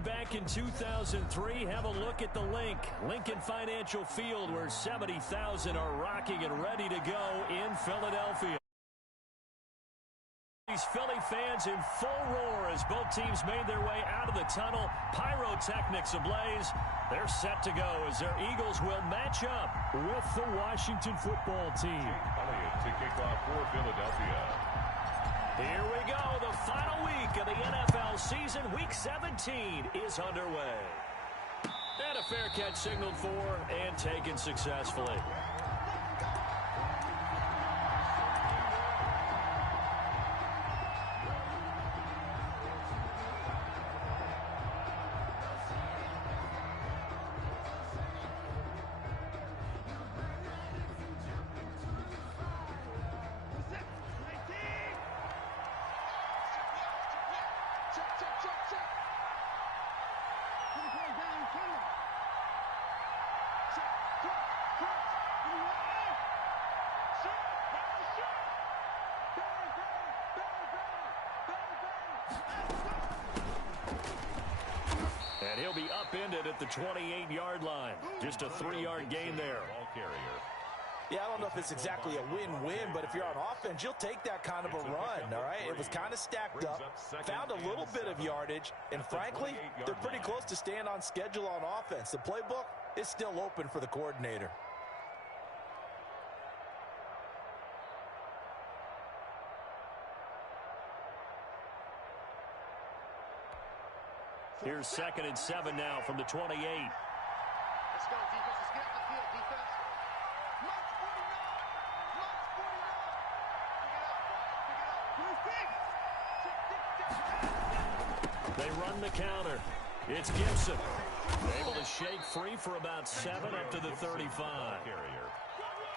And back in 2003, have a look at the link. Lincoln Financial Field, where 70,000 are rocking and ready to go in Philadelphia. These Philly fans in full roar as both teams made their way out of the tunnel. Pyrotechnics ablaze. They're set to go as their Eagles will match up with the Washington football team. Elliott to kick off for Philadelphia. Here we go. The final week of the NFL season. Week 17 is underway. And a fair catch signaled for and taken successfully. And he'll be upended at the 28-yard line. Just a 3-yard gain there. Ball carrier. Yeah, I don't know if it's exactly a win-win, but if you're on offense, you'll take that kind of a run, all right? It was kind of stacked up, found a little bit of yardage, and frankly, they're pretty close to staying on schedule on offense. The playbook is still open for the coordinator. Here's 2nd and 7 now from the 28. Let's go, defense. Let's get out the field, defense. March 49. Pick it up, Brian. Pick it up. They run the counter. It's Gibson. Able to shake free for about 7 up to the 35.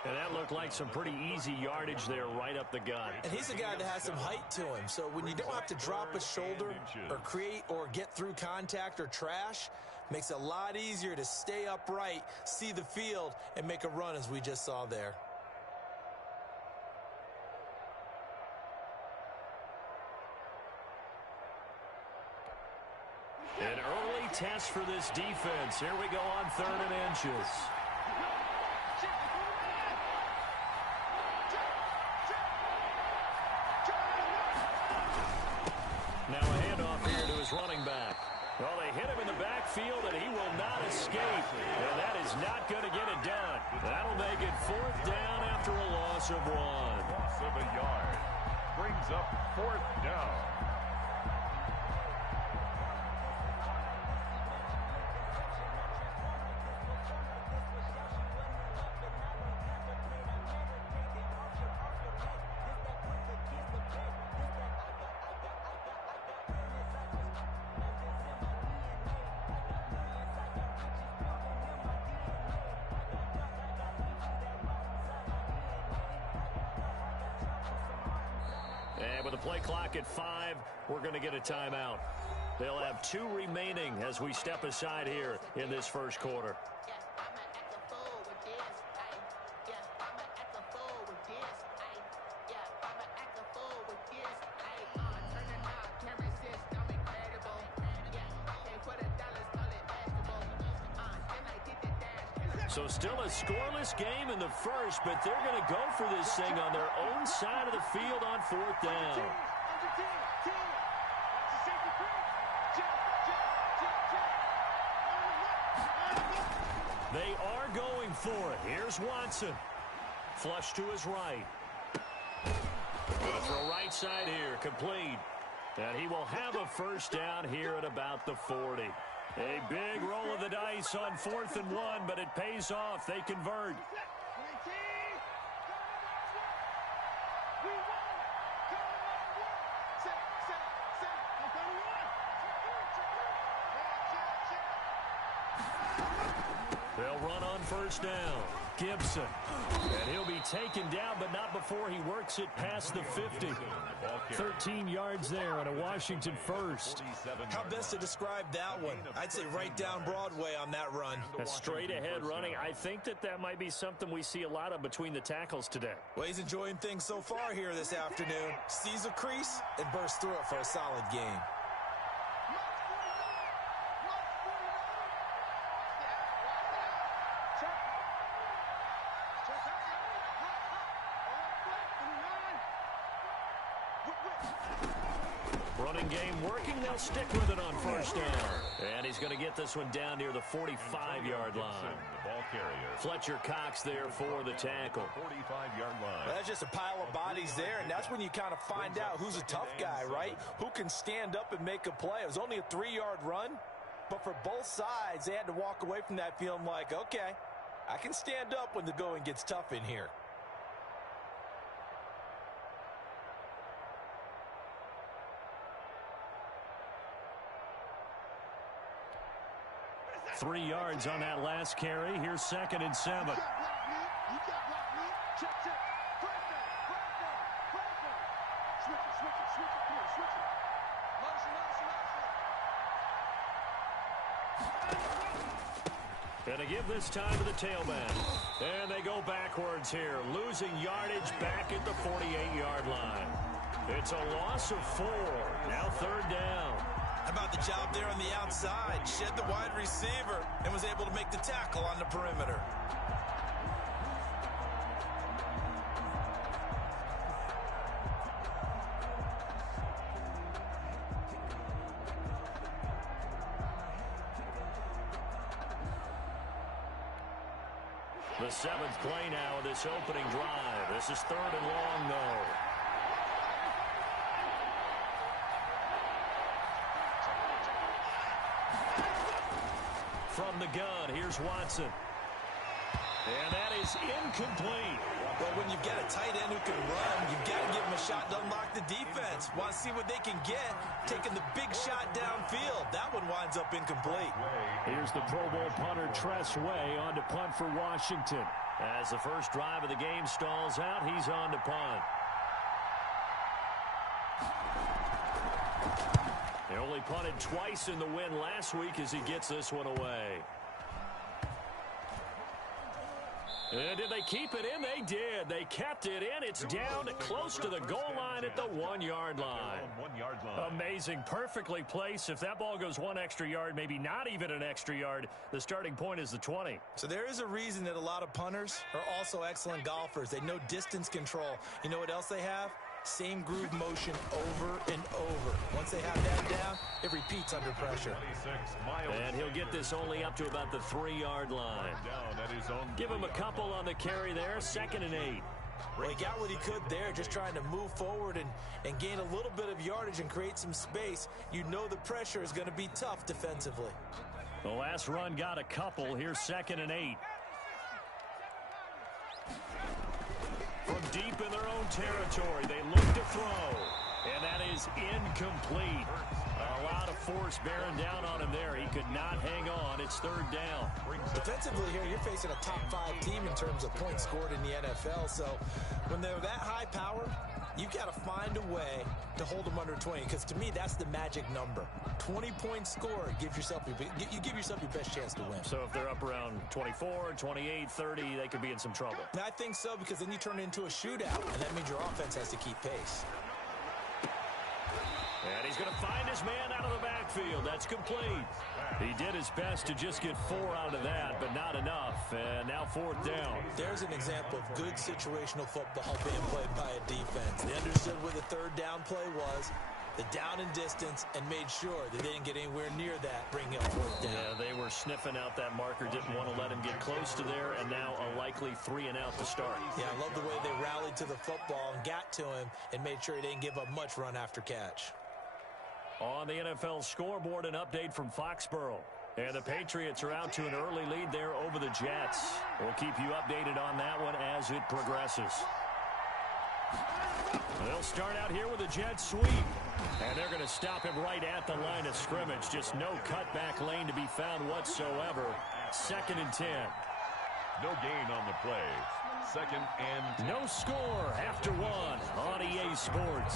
And that looked like some pretty easy yardage there right up the gut. And he's a guy that has some height to him, so when you don't have to drop a shoulder or create or get through contact or trash, makes it a lot easier to stay upright, see the field, and make a run as we just saw there. An early test for this defense. Here we go on 3rd and inches. Now a handoff here to his running back. Well, they hit him in the backfield, and he will not escape. And that is not going to get it done. That'll make it 4th down after a loss of 1. Loss of a yard. Brings up 4th down. And with the play clock at 5, we're going to get a timeout. They'll have 2 remaining as we step aside here in this first quarter. So still a scoreless game in the first, but they're going to go for this thing on their own side of the field on 4th down. They are going for it. Here's Watson. Flush to his right. Gonna throw right side here, complete. And he will have a first down here at about the 40. A big roll of the dice on 4th and 1, but it pays off. They convert. They'll run on 1st down. Gibson. And he'll be taken down, but not before he works it past the 50. 13 yards there and a Washington first. How best to describe that one? I'd say right down Broadway on that run. A straight ahead running. I think that might be something we see a lot of between the tackles today. Well, he's enjoying things so far here this afternoon. Sees a crease and bursts through it for a solid game. Running game working. They'll stick with it on first down. And he's going to get this one down near the 45-yard line. The ball carrier. Fletcher Cox there for the tackle. 45-yard line. Well, that's just a pile of bodies there, and that's when you kind of find out who's a tough guy, right? Who can stand up and make a play. It was only a 3-yard run, but for both sides, they had to walk away from that feeling like, okay, I can stand up when the going gets tough in here. Three yards on that last carry. Here's 2nd and 7. Gonna give this time to the tailback. And they go backwards here, losing yardage back at the 48-yard line. It's a loss of 4. Now 3rd down. How about the job there on the outside? Shed the wide receiver and was able to make the tackle on the perimeter. The 7th play now of this opening drive. This is 3rd and long, though. From the gun, here's Watson. And that is incomplete. Well, when you've got a tight end who can run, you've got to give him a shot to unlock the defense. Want to see what they can get, taking the big shot downfield. That one winds up incomplete. Here's the Pro Bowl punter Tress Way on to punt for Washington. As the first drive of the game stalls out, he's on to punt. They only punted twice in the win last week as he gets this one away. And did they keep it in? They did. They kept it in. It's down close to the goal line at the 1-yard line. 1-yard line. Amazing. Perfectly placed. If that ball goes 1 extra yard, maybe not even an extra yard, the starting point is the 20. So there is a reason that a lot of punters are also excellent golfers. They know distance control. You know what else they have? Same groove motion over and over. Once they have that down, it repeats under pressure. And he'll get this only up to about the 3-yard line. Give him a couple on the carry there. 2nd and 8. Well, he got what he could there, just trying to move forward and gain a little bit of yardage and create some space. You know the pressure is going to be tough defensively. The last run got a couple. Here's 2nd and 8. From deep in their own territory, they look to throw. And that is incomplete. A lot of force bearing down on him there. He could not hang on. It's 3rd down. Defensively here, you're facing a top 5 team in terms of points scored in the NFL. So when they're that high power, you've got to find a way to hold them under 20. Because to me, that's the magic number. 20 points scored, you give yourself your best chance to win. So if they're up around 24, 28, 30, they could be in some trouble. And I think so, because then you turn it into a shootout, and that means your offense has to keep pace. And he's going to find his man out of the backfield. That's complete. He did his best to just get 4 out of that, but not enough. And now 4th down. There's an example of good situational football being played by a defense. They understood where the 3rd down play was, the down and distance, and made sure that they didn't get anywhere near that, bringing up 4th down. Yeah, they were sniffing out that marker, didn't want to let him get close to there, and now a likely 3 and out to start. Yeah, I love the way they rallied to the football and got to him and made sure he didn't give up much run after catch. On the NFL scoreboard, an update from Foxborough. And the Patriots are out to an early lead there over the Jets. We'll keep you updated on that one as it progresses. They'll start out here with a jet sweep. And they're going to stop him right at the line of scrimmage. Just no cutback lane to be found whatsoever. 2nd and 10. No gain on the play. 2nd and 10. No score after 1 on EA Sports.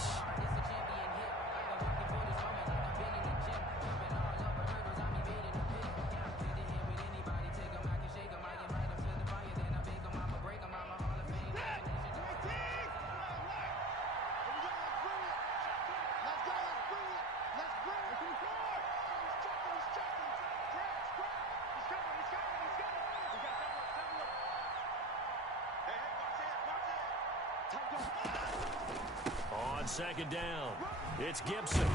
On second down, it's Gibson.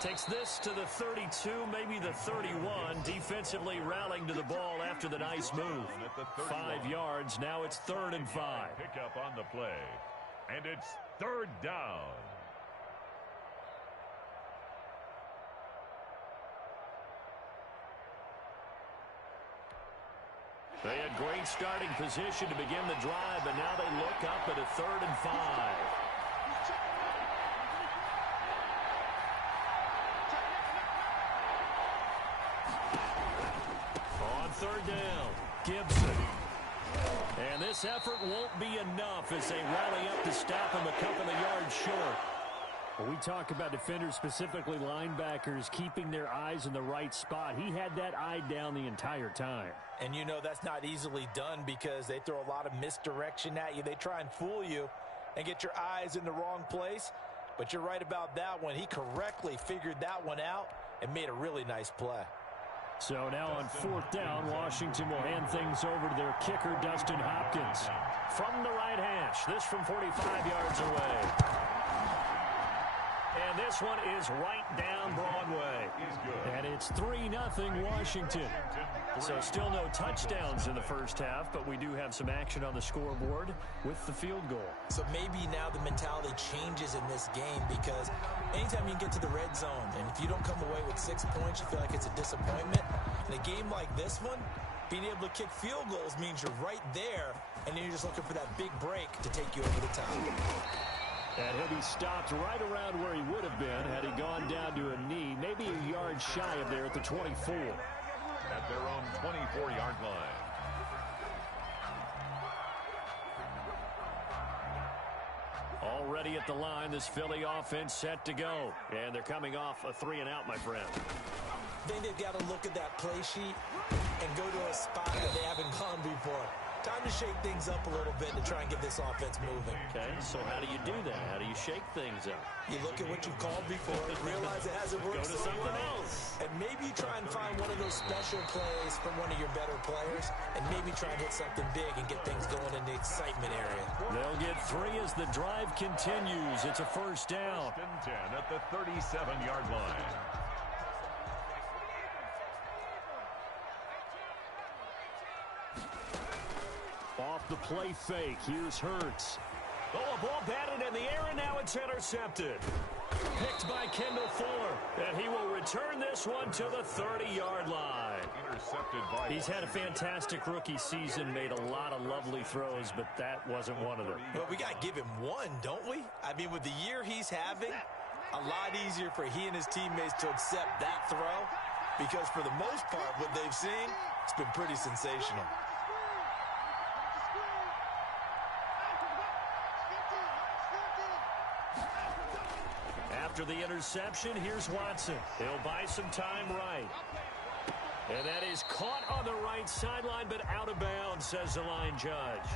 Takes this to the 32, maybe the 31. Defensively rallying to the ball after the nice move. 5 yards. Now it's 3rd and 5. Pick up on the play. And it's 3rd down. They had great starting position to begin the drive, but now they look up at a 3rd and 5. On 3rd down, Gibson. And this effort won't be enough as they rally up to stop him a couple of yards short. Well, we talk about defenders, specifically linebackers, keeping their eyes in the right spot. He had that eye down the entire time. And you know that's not easily done because they throw a lot of misdirection at you. They try and fool you and get your eyes in the wrong place. But you're right about that one. He correctly figured that one out and made a really nice play. So now on 4th down, Washington will hand things over to their kicker, Dustin Hopkins. From the right hash, this from 45 yards away. And this one is right down Broadway. And it's 3-0 Washington. So still no touchdowns in the first half, but we do have some action on the scoreboard with the field goal. So maybe now the mentality changes in this game because anytime you get to the red zone, and if you don't come away with 6 points, you feel like it's a disappointment. In a game like this one, being able to kick field goals means you're right there, and then you're just looking for that big break to take you over the top. And he'll be stopped right around where he would have been had he gone down to a knee, maybe a yard shy of there at the 24. At their own 24-yard line. Already at the line, this Philly offense set to go. And they're coming off a 3-and-out, my friend. I think they've got to look at that play sheet and go to a spot that they haven't gone before. Time to shake things up a little bit to try and get this offense moving. Okay, so how do you do that? How do you shake things up? You look at what you've called before, realize it hasn't worked Go to something else. and maybe you try and find one of those special plays from one of your better players, and maybe try and hit something big and get things going in the excitement area. They'll get 3 as the drive continues. It's a 1st down. 10 at the 37-yard line. Off the play fake, here's Hurts. Oh, a ball batted in the air, and now it's intercepted. Picked by Kendall Fuller, and he will return this one to the 30-yard line. Intercepted by... He's had a fantastic rookie season, made a lot of lovely throws, but that wasn't one of them. But we got to give him one, don't we? I mean, with the year he's having, a lot easier for he and his teammates to accept that throw because for the most part, what they've seen, it's been pretty sensational. After the interception, here's Watson. He'll buy some time right. And that is caught on the right sideline, but out of bounds, says the line judge.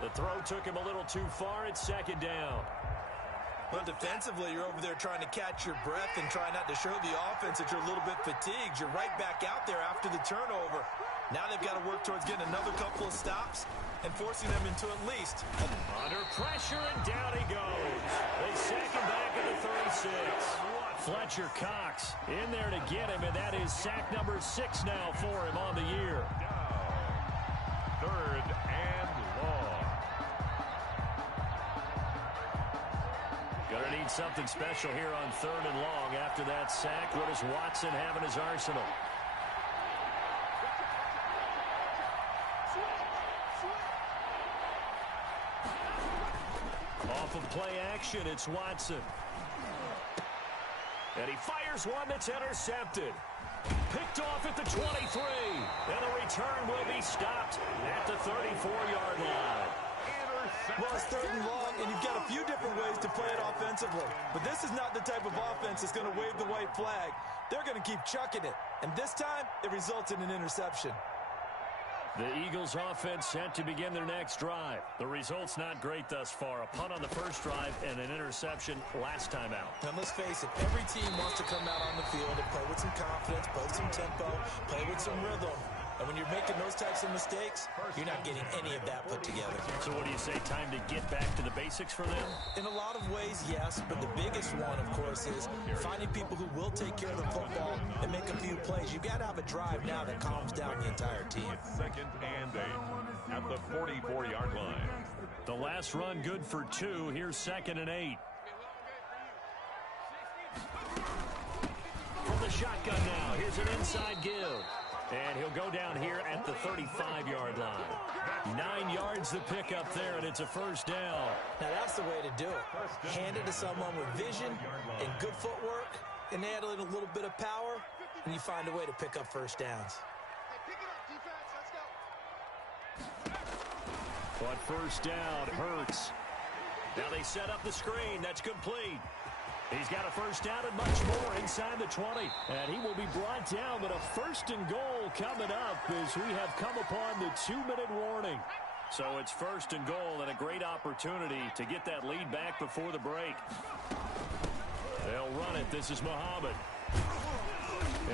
The throw took him a little too far. It's 2nd down. Well, defensively, you're over there trying to catch your breath and try not to show the offense that you're a little bit fatigued. You're right back out there after the turnover. Now they've got to work towards getting another couple of stops and forcing them into at least. Under pressure, and down he goes. They sack him back at the 36. Fletcher Cox in there to get him, and that is sack number 6 now for him on the year. Down. 3rd and long. Gonna need something special here on 3rd and long after that sack. What does Watson have in his arsenal? Off of play action, it's Watson. And he fires one that's intercepted. Picked off at the 23. And the return will be stopped at the 34-yard line. Well, it's 3rd and long, and you've got a few different ways to play it offensively. But this is not the type of offense that's going to wave the white flag. They're going to keep chucking it. And this time, it results in an interception. The Eagles offense set to begin their next drive. The result's not great thus far. A punt on the first drive and an interception last time out. And let's face it, every team wants to come out on the field and play with some confidence, play with some tempo, play with some rhythm. And when you're making those types of mistakes, you're not getting any of that put together. So what do you say, time to get back to the basics for them? In a lot of ways, yes, but the biggest one, of course, is finding people who will take care of the football and make a few plays. You've got to have a drive now that calms down the entire team. 2nd and 8 at the 44-yard line. The last run good for 2. Here's 2nd and 8. From the shotgun now, here's an inside give. And he'll go down here at the 35-yard line. 9 yards to pick up there, and it's a first down. Now, that's the way to do it. Hand it to someone with vision and good footwork, and add in a little bit of power, and you find a way to pick up first downs. Hey, pick it up, defense. Let's go. But first down hurts. Now they set up the screen. That's complete. He's got a first down and much more inside the 20. And he will be brought down, but a first and goal coming up as we have come upon the 2-minute warning. So it's first and goal and a great opportunity to get that lead back before the break. They'll run it. This is Muhammad.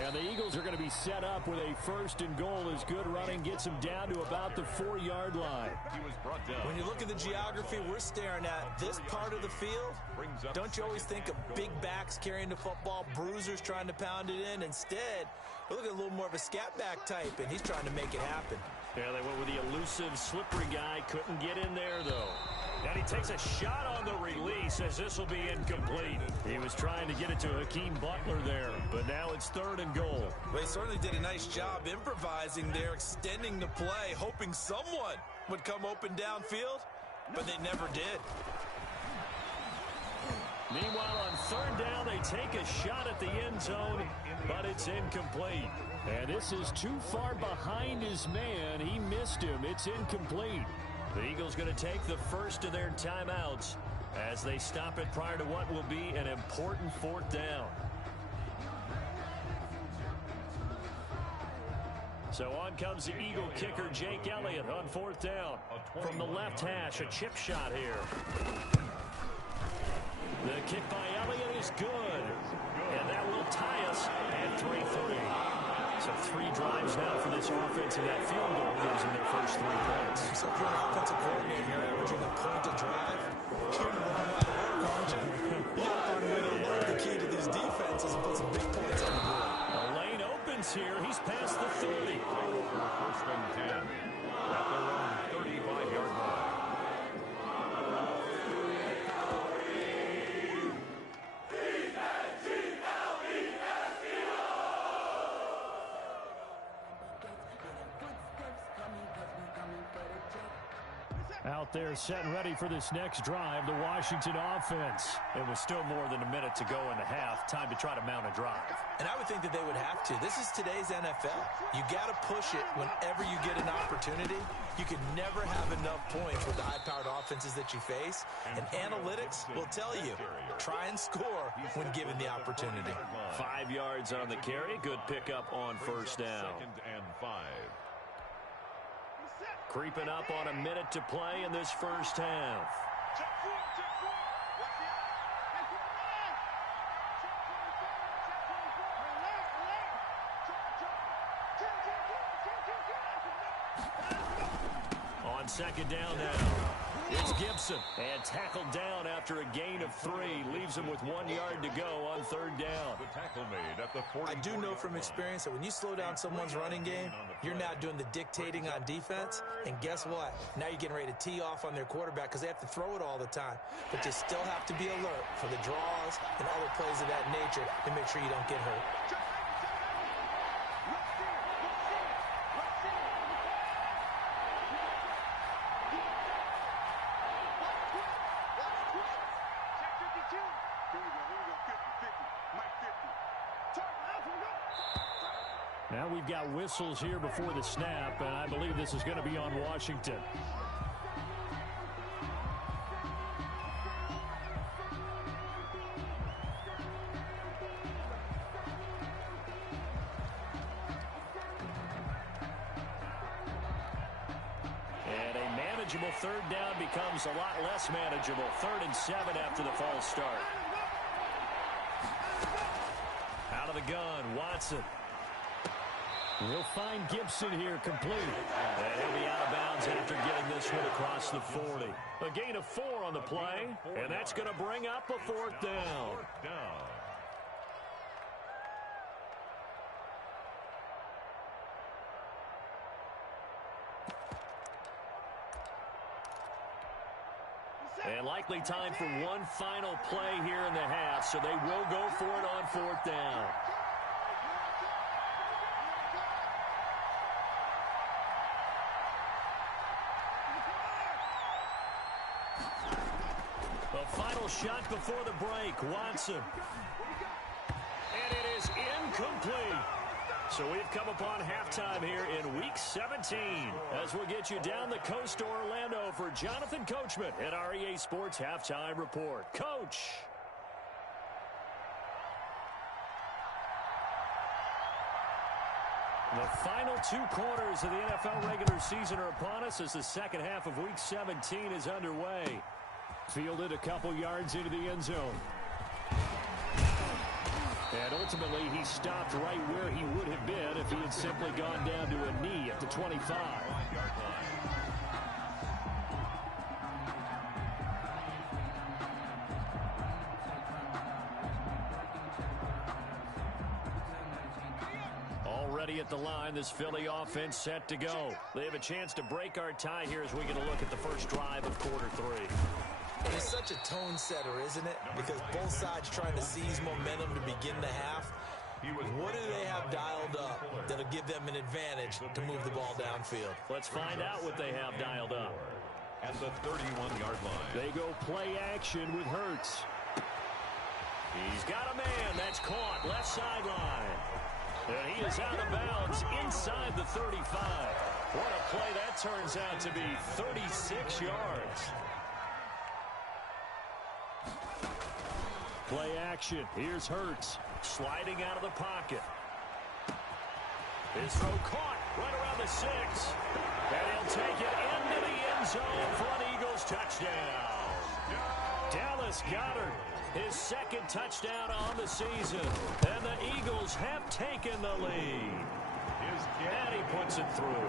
And the Eagles are going to be set up with a first and goal as good running gets them down to about the 4-yard line. When you look at the geography we're staring at, this part of the field, don't you always think of big backs carrying the football, bruisers trying to pound it in? Instead, look at a little more of a scat back type, and he's trying to make it happen. Yeah, they went with the elusive, slippery guy. Couldn't get in there, though. And he takes a shot on the release as this will be incomplete. He was trying to get it to Hakeem Butler there, but now it's 3rd and goal. Well, he certainly did a nice job improvising there, extending the play, hoping someone would come open downfield, but they never did. Meanwhile, on 3rd down, they take a shot at the end zone, but it's incomplete. And this is too far behind his man. He missed him. It's incomplete. The Eagles going to take the first of their timeouts as they stop it prior to what will be an important 4th down. So on comes the Eagle kicker, Jake Elliott, on 4th down. From the left hash, a chip shot here. The kick by Elliott is good. And that will tie us at 3-3. So 3 drives now for this offense, and that field goal gives them their first 3 points. So if you're an offensive coordinator, you're averaging a point a drive. You're going to run out of work, aren't you? You got to find a way to unlock the key to these defenses and put some big points on the board. A lane opens here. He's past the 30. First and 10 at their own 35-yard line. Out there set and ready for this next drive, the Washington offense. It was still more than a minute to go in the half. Time to try to mount a drive. And I would think that they would have to. This is today's NFL. You got to push it whenever you get an opportunity. You can never have enough points with the high-powered offenses that you face. And analytics will tell you, try and score when given the opportunity. 5 yards on the carry. Good pickup on first down. 2nd and 5. Creeping up on a minute to play in this first half. On 2nd down now, it's Gibson. And tackled down after a gain of 3. Leaves him with 1 yard to go on 3rd down. The tackle made at the 40. I do know from experience that when you slow down someone's running game, you're now doing the dictating on defense. And guess what? Now you're getting ready to tee off on their quarterback because they have to throw it all the time. But you still have to be alert for the draws and other plays of that nature to make sure you don't get hurt. Now we've got whistles here before the snap, and I believe this is going to be on Washington. And a manageable 3rd down becomes a lot less manageable. 3rd and 7 after the false start. Out of the gun, Watson. We'll find Gibson here complete. And he'll be out of bounds after getting this one across the 40. A gain of 4 on the play, and that's going to bring up a 4th down. And likely time for one final play here in the half, so they will go for it on 4th down. The final shot before the break, Watson. And it is incomplete. So we've come upon halftime here in Week 17 as we'll get you down the coast to Orlando for Jonathan Coachman at our EA Sports Halftime Report. Coach. The final 2 quarters of the NFL regular season are upon us as the second half of Week 17 is underway. Fielded a couple yards into the end zone. And ultimately, he stopped right where he would have been if he had simply gone down to a knee at the 25. Already at the line, this Philly offense set to go. They have a chance to break our tie here as we get a look at the first drive of quarter 3. It's such a tone setter, isn't it? Because both sides trying to seize momentum to begin the half. What do they have dialed up that'll give them an advantage to move the ball downfield? Let's find out what they have dialed up. At the 31-yard line. They go play action with Hurts. He's got a man that's caught left sideline. And he is out of bounds inside the 35. What a play that turns out to be, 36 yards. Play action. Here's Hurts. Sliding out of the pocket. His throw caught right around the 6. And he'll take it into the end zone for an Eagles touchdown. Dallas Goedert, his second touchdown on the season. And the Eagles have taken the lead. And he puts it through.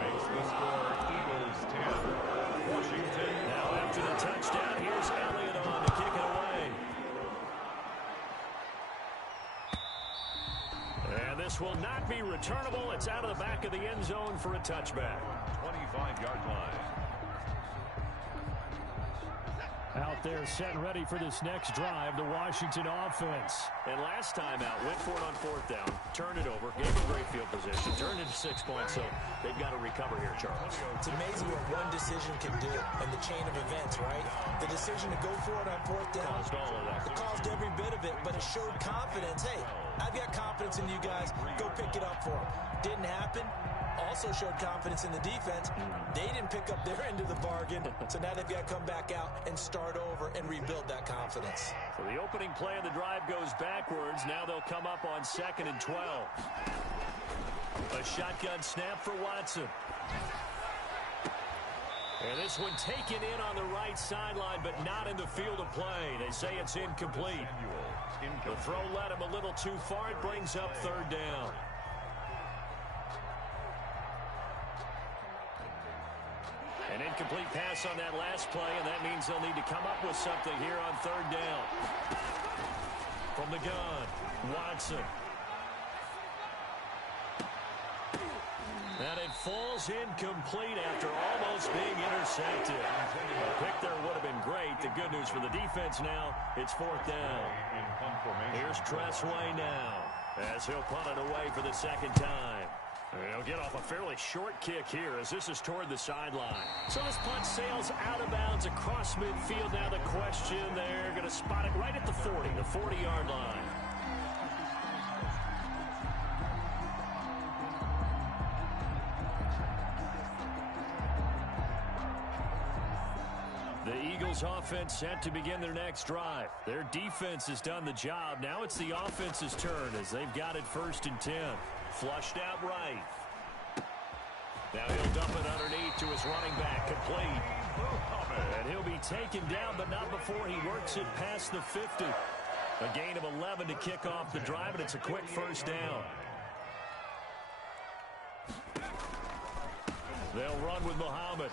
Makes the score Eagles 10. Washington. Now after the touchdown, here's Elliott on to kick it away. And this will not be returnable. It's out of the back of the end zone for a touchback. 25-yard line. Out there set and ready for this next drive, the Washington offense. And last time out, went for it on 4th down, turned it over, gave him great field position, turned it to 6 points, so they've got to recover here, Charles. It's amazing what one decision can do in the chain of events, right? The decision to go for it on 4th down. Caused all of that. It caused every bit of it, but it showed confidence. Hey, I've got confidence in you guys. Go pick it up for them. Didn't happen. Also showed confidence in the defense. They didn't pick up their end of the bargain, so now they've got to come back out and start over and rebuild that confidence. So the opening play of the drive goes backwards. Now they'll come up on 2nd and 12. A shotgun snap for Watson. And this one taken in on the right sideline, but not in the field of play. They say it's incomplete. The throw led him a little too far. It brings up 3rd down. An incomplete pass on that last play, and that means they'll need to come up with something here on 3rd down. From the gun, Watson. And it falls incomplete after almost being intercepted. A pick there would have been great. The good news for the defense now, it's 4th down. Here's Tressway now, as he'll punt it away for the 2nd time. He'll get off a fairly short kick here as this is toward the sideline. So this punt sails out of bounds across midfield. Now the question, they're going to spot it right at the 40, the 40-yard line. The Eagles offense set to begin their next drive. Their defense has done the job. Now it's the offense's turn as they've got it 1st and 10. Flushed out right. Now he'll dump it underneath to his running back, complete. And he'll be taken down, but not before he works it past the 50. A gain of 11 to kick off the drive, and it's a quick 1st down. They'll run with Muhammad.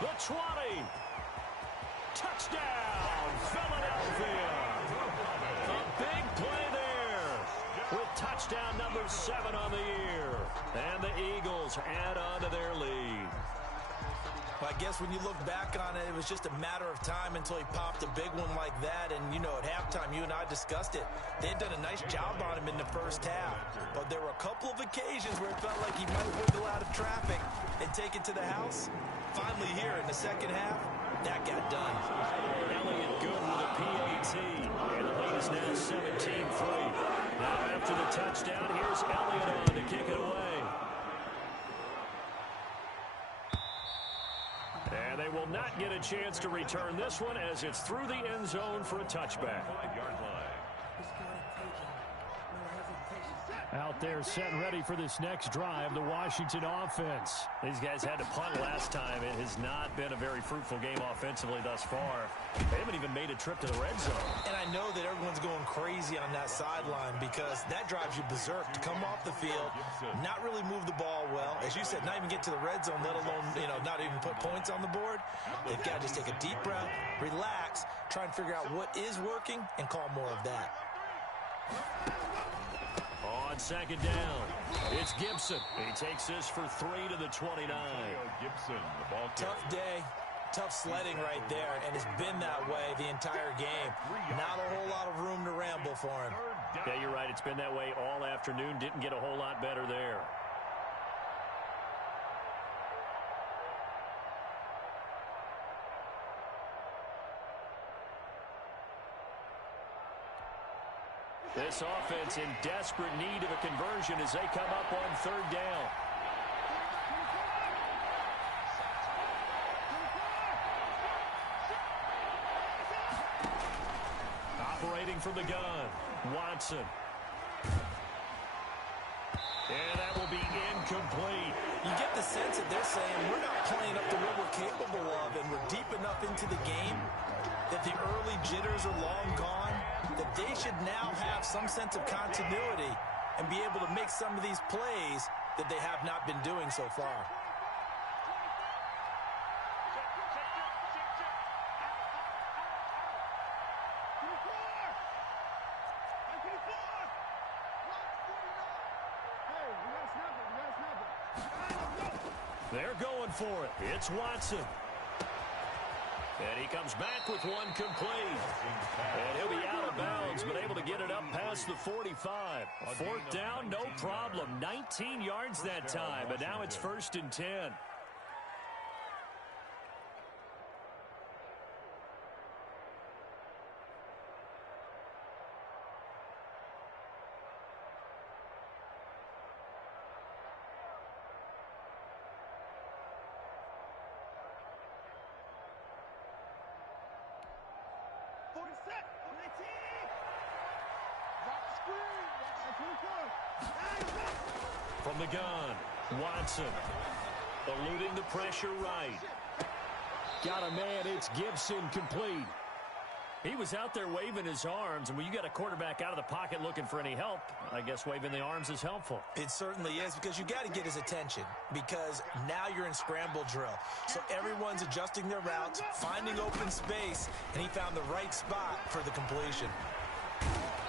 The 20. Touchdown, Philadelphia. A big play there with touchdown number 7 on the year. And the Eagles add on to their lead. Well, I guess when you look back on it, it was just a matter of time until he popped a big one like that. And, you know, at halftime, you and I discussed it. They had done a nice job on him in the first half. But there were a couple of occasions where it felt like he might wiggle out of traffic and take it to the house. Finally here in the second half, that got done. Elliott good with a PAT. And the lead is now 17-3. Now after the touchdown, here's Elliott on to kick it away. And they will not get a chance to return this one as it's through the end zone for a touchback. Out there set and ready for this next drive, the Washington offense. These guys had to punt last time. It has not been a very fruitful game offensively thus far. They haven't even made a trip to the red zone. And I know that everyone's going crazy on that sideline because that drives you berserk to come off the field, not really move the ball well. As you said, not even get to the red zone, let alone, you know, not even put points on the board. They've got to just take a deep breath, relax, try and figure out what is working, and call more of that. On second down, it's Gibson. He takes this for 3 to the 29. Gibson, the ball Tough day, tough sledding right there, and it's been that way the entire game. Not a whole lot of room to ramble for him. Yeah, you're right. It's been that way all afternoon. Didn't get a whole lot better there. This offense in desperate need of a conversion as they come up on third down. Operating from the gun, Watson. And that will be incomplete. You get the sense that they're saying we're not playing up to what we're capable of, and we're deep enough into the game that the early jitters are long gone, that they should now have some sense of continuity and be able to make some of these plays that they have not been doing so far. They're going for it. It's Watson. And he comes back with one complete. And he'll be out of bounds, but able to get it up past the 45. Fourth down, no problem. 19 yards that time, but now it's 1st and 10. From the gun, Watson. Eluding the pressure right. Got a man, it's Gibson, complete. He was out there waving his arms, and when you got a quarterback out of the pocket looking for any help, I guess waving the arms is helpful. It certainly is, because you got to get his attention, because now you're in scramble drill. So everyone's adjusting their routes, finding open space, and he found the right spot for the completion.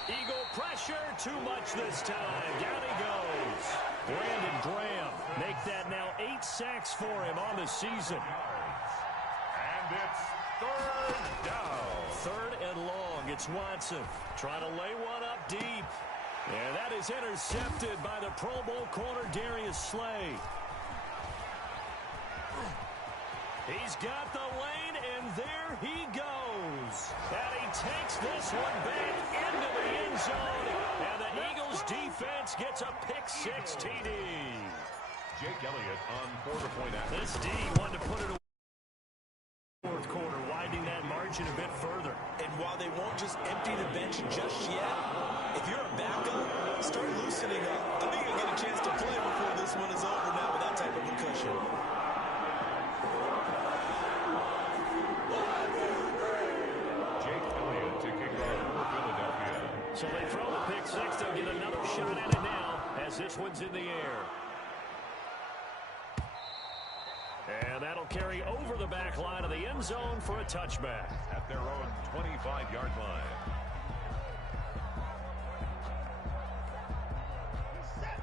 Eagle pressure, too much this time. Down he goes. Brandon Graham make that now 8 sacks for him on the season. And it's third down. Third and long. It's Watson trying to lay one up deep. And that is intercepted by the Pro Bowl corner Darius Slay. He's got the lane, and there he goes. And he takes this one back into the end zone. And the Eagles defense gets a pick-6 TD. Jake Elliott on 4-point action. This D wanted to put it away. Fourth quarter, widening that margin a bit further. And while they won't just empty the bench just yet, if you're a backup, start loosening up. I think you'll get a chance to play before this one is over now with that type of a cushion. Jake Elliott to kick off for Philadelphia. So they throw the pick-6. They'll get another shot at it now as this one's in the air. And that'll carry over the back line of the end zone for a touchback. At their own 25-yard line.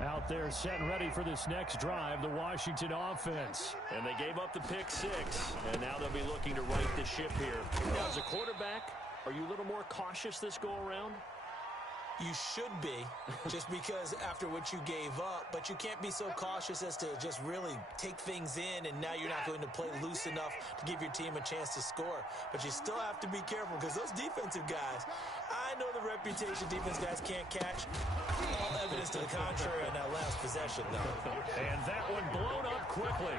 Out there set and ready for this next drive, the Washington offense. And they gave up the pick six, and now they'll be looking to right the ship here. Now, as a quarterback, are you a little more cautious this go-around? You should be, just because after what you gave up, but you can't be so cautious as to just really take things in, and now you're not going to play loose enough to give your team a chance to score. But you still have to be careful, because those defensive guys, I know the reputation defense guys can't catch. All evidence to the contrary on that last possession, though. And that one blown up quickly,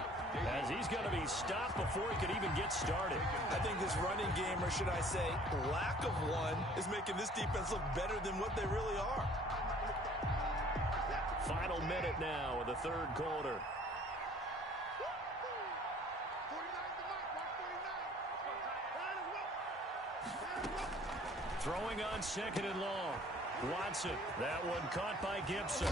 as he's going to be stopped before he could even get started. I think this running game, or should I say lack of one, is making this defense look better than what they really are. Final minute now of the third quarter. Throwing on second and long. Watson, that one caught by Gibson.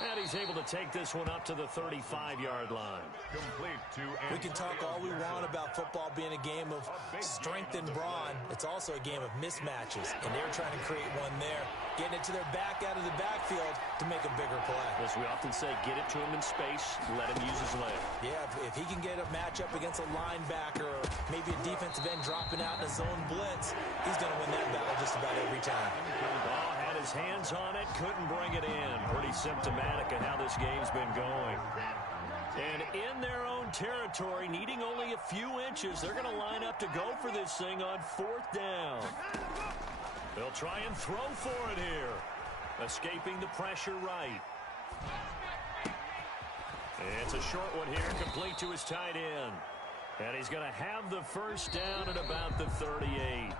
And he's able to take this one up to the 35-yard line. Complete to We can talk all we want about football being a game of strength and brawn. It's also a game of mismatches, and they're trying to create one there, getting it to their back out of the backfield to make a bigger play. As we often say, get it to him in space, let him use his leg. Yeah, if he can get a matchup against a linebacker or maybe a defensive end dropping out in a zone blitz, he's going to win that battle just about every time. Ball had his hands on it, couldn't bring it in. Pretty symptomatic of how this game's been going. And in their own territory, needing only a few inches, they're going to line up to go for this thing on fourth down. They'll try and throw for it here. Escaping the pressure right. It's a short one here, complete to his tight end. And he's going to have the first down at about the 38.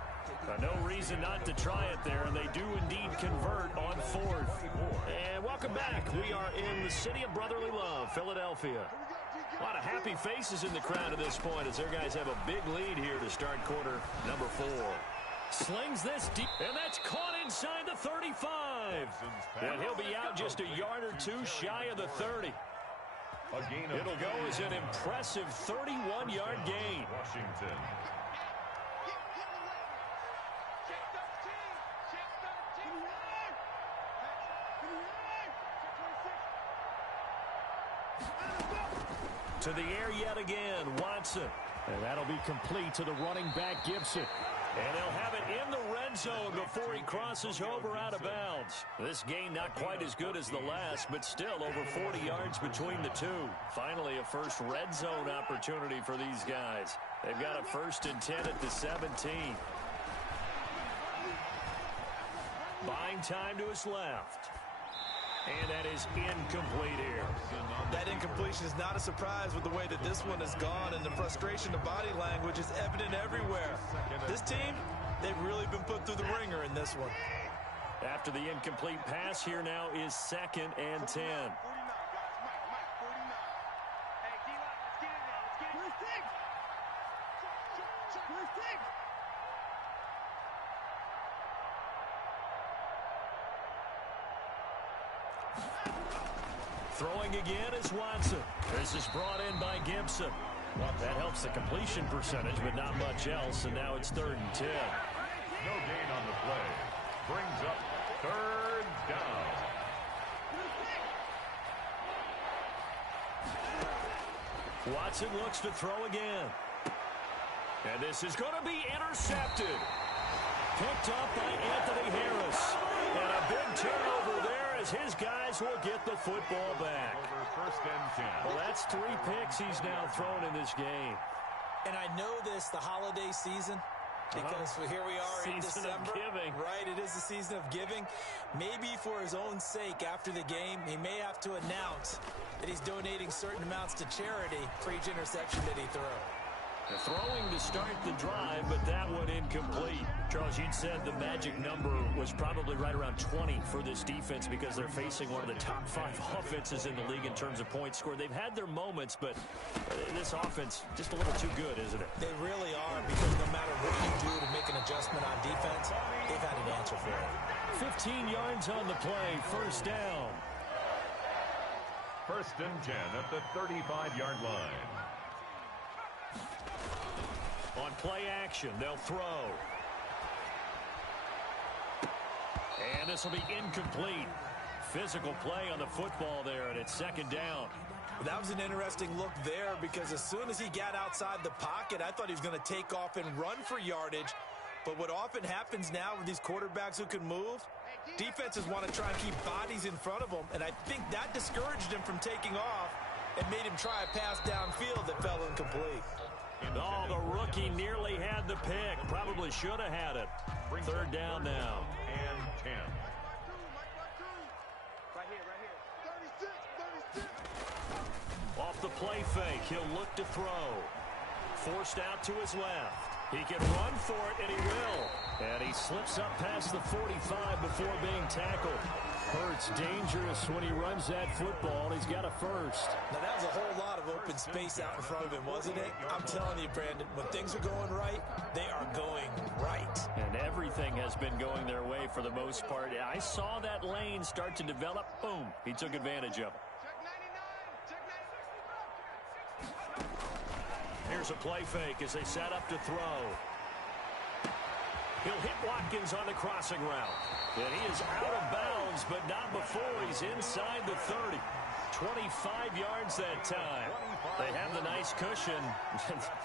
No reason not to try it there, and they do indeed convert on fourth. And welcome back. We are in the city of brotherly love, Philadelphia. A lot of happy faces in the crowd at this point as their guys have a big lead here to start quarter number 4. Slings this deep, and that's caught inside the 35. And he'll be out just a yard or two shy of the 30. It'll go as an impressive 31-yard gain. Washington. To the air yet again, Watson. And that'll be complete to the running back, Gibson. And they'll have it in the red zone before he crosses over out of bounds. This gain not quite as good as the last, but still over 40 yards between the two. Finally, a first red zone opportunity for these guys. They've got a 1st and 10 at the 17. Buying time to his left. And that is incomplete here. That incompletion is not a surprise with the way that this one has gone, and the frustration of body language is evident everywhere. This team, they've really been put through the ringer in this one. After the incomplete pass, here now is 2nd and 10. Throwing again is Watson. This is brought in by Gibson. That helps the completion percentage, but not much else, and now it's 3rd and 10. No gain on the play. Brings up 3rd down. Watson looks to throw again. And this is going to be intercepted. Picked up by Anthony Harris. And a big turnover there as his guys will get the football back. Over 1st and 10. Well, that's 3 picks he's now thrown in this game. And I know this, the holiday season, because here we are in Season December. of giving. Right, it is the season of giving. Maybe for his own sake after the game, he may have to announce that he's donating certain amounts to charity for each interception that he threw. Throwing to start the drive, but that one incomplete. Charles, you'd said the magic number was probably right around 20 for this defense because they're facing one of the top 5 offenses in the league in terms of points scored. They've had their moments, but this offense just a little too good, isn't it? They really are, because no matter what you do to make an adjustment on defense, they've had an answer for it. 15 yards on the play, 1st down. 1st and 10 at the 35-yard line. On play action, they'll throw. And this will be incomplete. Physical play on the football there, and it's second down. That was an interesting look there because as soon as he got outside the pocket, I thought he was going to take off and run for yardage. But what often happens now with these quarterbacks who can move, defenses want to try and keep bodies in front of them, and I think that discouraged him from taking off and made him try a pass downfield that fell incomplete. Oh, the rookie nearly had the pick. Probably should have had it. Third down now. And 10. Right here. 36. Off the play fake, he'll look to throw. Forced out to his left. He can run for it, and he will. And he slips up past the 45 before being tackled. Hurts dangerous when he runs that football. He's got a first. Now, that was a whole lot of open space out in front of him, wasn't it? I'm telling you, Brandon, when things are going right, they are going right. And everything has been going their way for the most part. I saw that lane start to develop. Boom. He took advantage of it. Here's a play fake as they set up to throw. He'll hit Watkins on the crossing route. And he is out of bounds, but not before he's inside the 30. 25 yards that time. They have the nice cushion.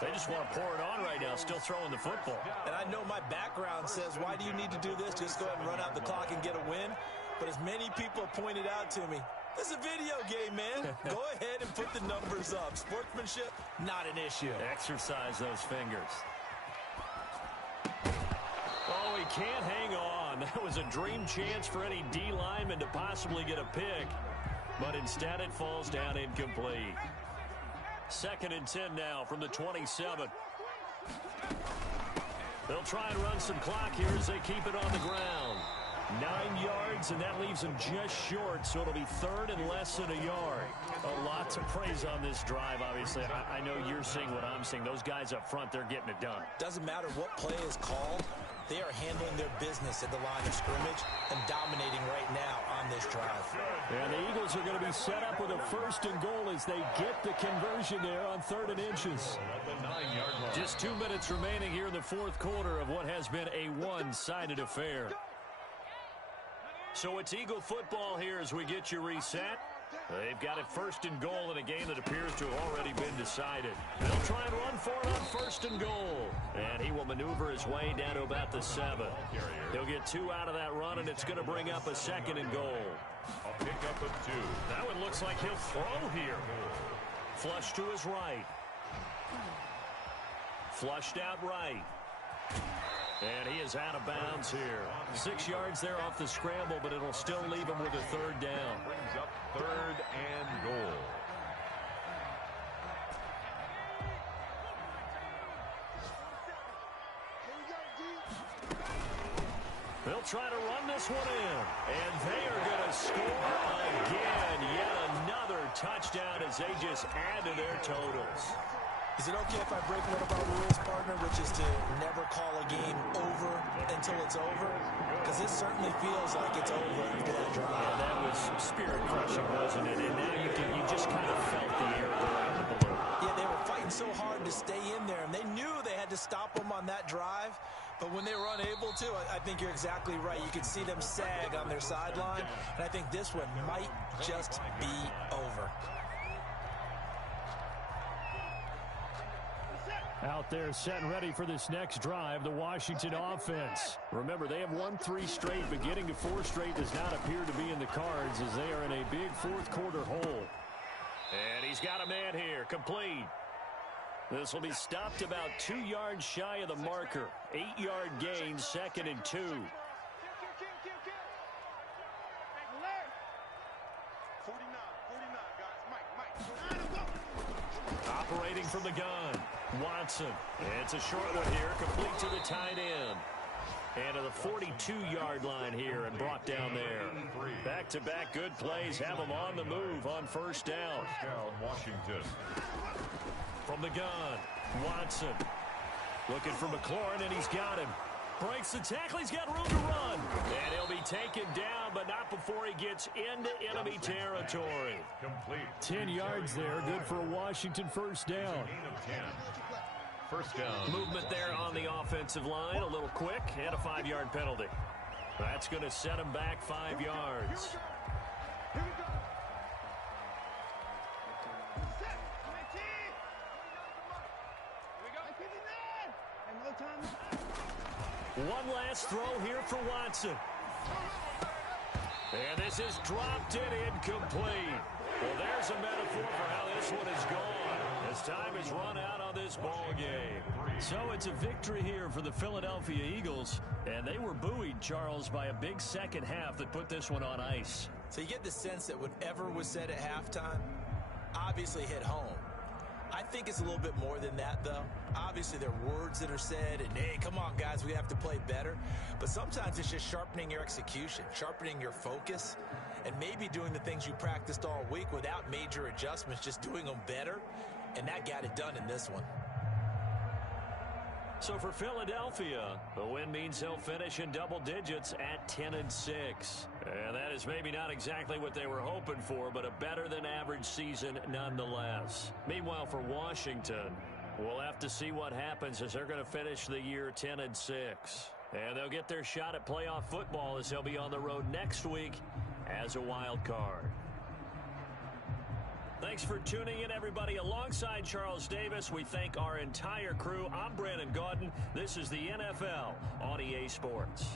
They just want to pour it on right now, still throwing the football. And I know my background says, why do you need to do this? Just go ahead and run out the clock and get a win. But as many people pointed out to me, this is a video game, man. Go ahead and put the numbers up. Sportsmanship, not an issue. Exercise those fingers. Oh, he can't hang on. That was a dream chance for any D lineman to possibly get a pick. But instead it falls down incomplete. 2nd and 10 now from the 27. They'll try and run some clock here as they keep it on the ground. 9 yards, and that leaves them just short, so it'll be 3rd and less than a yard. A lot to praise on this drive, obviously. I know you're seeing what I'm seeing. Those guys up front, they're getting it done. Doesn't matter what play is called. They are handling their business at the line of scrimmage and dominating right now on this drive. And the Eagles are going to be set up with a 1st and goal as they get the conversion there on 3rd and inches. Just 2 minutes remaining here in the 4th quarter of what has been a one-sided affair. So it's Eagle football here as we get you reset. They've got it 1st and goal in a game that appears to have already been decided. They'll try and run for it on 1st and goal. And he will maneuver his way down to about the 7. He'll get 2 out of that run, and it's going to bring up a 2nd and goal. A pickup of 2. That one looks like he'll throw here. Flush to his right. Flushed out right. And he is out of bounds here. 6 yards there off the scramble, but it'll still leave him with a 3rd down. Brings up 3rd and goal. They'll try to run this one in. And they are going to score again. Yet another touchdown as they just add to their totals. Is it okay if I break one of our rules, partner, which is to never call a game over until it's over? Because this certainly feels like it's over after that drive. Yeah, that was spirit-crushing, wasn't it? And now you just kind of felt the air go out the balloon. Yeah, they were fighting so hard to stay in there, and they knew they had to stop them on that drive. But when they were unable to, I think you're exactly right. You could see them sag on their sideline, and I think this one might just be over. Out there set and ready for this next drive, the Washington offense. Remember, they have won 3 straight, but getting to 4 straight does not appear to be in the cards as they are in a big 4th quarter hole. And he's got a man here, complete. This will be stopped about 2 yards shy of the marker. 8-yard gain, 2nd and 2. 49, guys. Mike. Operating from the gun, Watson. It's a short one here, complete to the tight end. And to the 42-yard line here and brought down there. Back-to-back good plays have them on the move on 1st down. Washington. From the gun, Watson. Looking for McLaurin, and he's got him. Breaks the tackle, he's got room to run. And he'll be taken down, but not before he gets into enemy territory. Complete. 10 yards there, good for a Washington 1st down. Gain of 10. First down. Movement there on the offensive line, a little quick, and a 5-yard penalty. That's going to set him back 5 yards. One last throw here for Watson. And this is dropped and incomplete. Well, there's a metaphor for how this one is gone. As time has run out on this ball game. So it's a victory here for the Philadelphia Eagles. And they were buoyed, Charles, by a big second half that put this one on ice. So you get the sense that whatever was said at halftime obviously hit home. I think it's a little bit more than that, though. Obviously, there are words that are said, and, hey, come on, guys, we have to play better. But sometimes it's just sharpening your execution, sharpening your focus, and maybe doing the things you practiced all week without major adjustments, just doing them better, and that got it done in this one. So for Philadelphia, the win means they'll finish in double digits at 10-6. And that is maybe not exactly what they were hoping for, but a better-than-average season nonetheless. Meanwhile, for Washington, we'll have to see what happens as they're going to finish the year 10-6. And they'll get their shot at playoff football as they'll be on the road next week as a wild card. Thanks for tuning in, everybody. Alongside Charles Davis, we thank our entire crew. I'm Brandon Gaudin. This is the NFL on EA Sports.